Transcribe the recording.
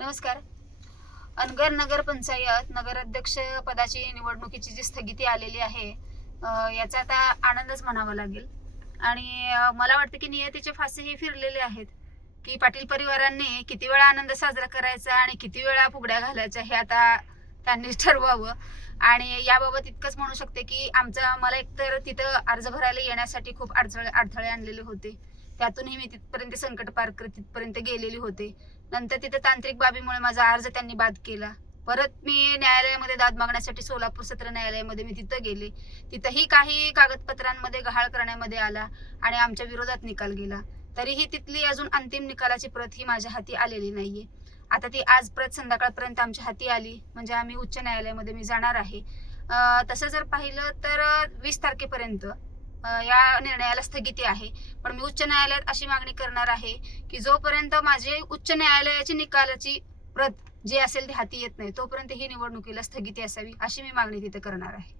नमस्कार. अनगर नगर पंचायत नगराध्यक्ष पदाची निवडणुकीची जी स्थगिती आलेली आहे, याचा आता आनंदच म्हणावा लागेल. आणि मला वाटतं की नियतीचे फासे हे फिरलेले आहेत, की पाटील परिवारांनी किती वेळा आनंद साजरा करायचा आणि किती वेळा फुगड्या घालायच्या हे आता त्यांनीच ठरवावं. आणि याबाबत इतकंच म्हणू शकते की मला एकतर तिथं अर्ज भरायला येण्यासाठी खूप अडथळे आणलेले होते. त्यातूनही मी तिथपर्यंत संकट पार करत तिथपर्यंत गेलेली होते. नंतर तिथे तांत्रिक बाबीमुळे माझा अर्ज त्यांनी बाद केला. परत मी न्यायालयामध्ये दाद मागण्यासाठी सोलापूर सत्र न्यायालयामध्ये मी तिथं गेले. तिथंही काही कागदपत्रांमध्ये गहाळ करण्यामध्ये आला आणि आमच्या विरोधात निकाल गेला. तरीही तिथली अजून अंतिम निकालाची प्रत ही माझ्या हाती आलेली नाहीये. आता ती आज प्रत संध्याकाळपर्यंत आमच्या हाती आली म्हणजे आम्ही उच्च न्यायालयामध्ये मी जाणार आहे. तसं जर पाहिलं तर 20 तारखेपर्यंत या निर्णयाला स्थगिती आहे. पण मी उच्च न्यायालयात अशी मागणी करणार आहे की जोपर्यंत माझे उच्च न्यायालयाची निकालाची प्रत जी असेल ती हाती येत नाही, तोपर्यंत ही निवडणुकीला स्थगिती असावी, अशी मी मागणी तिथे करणार आहे.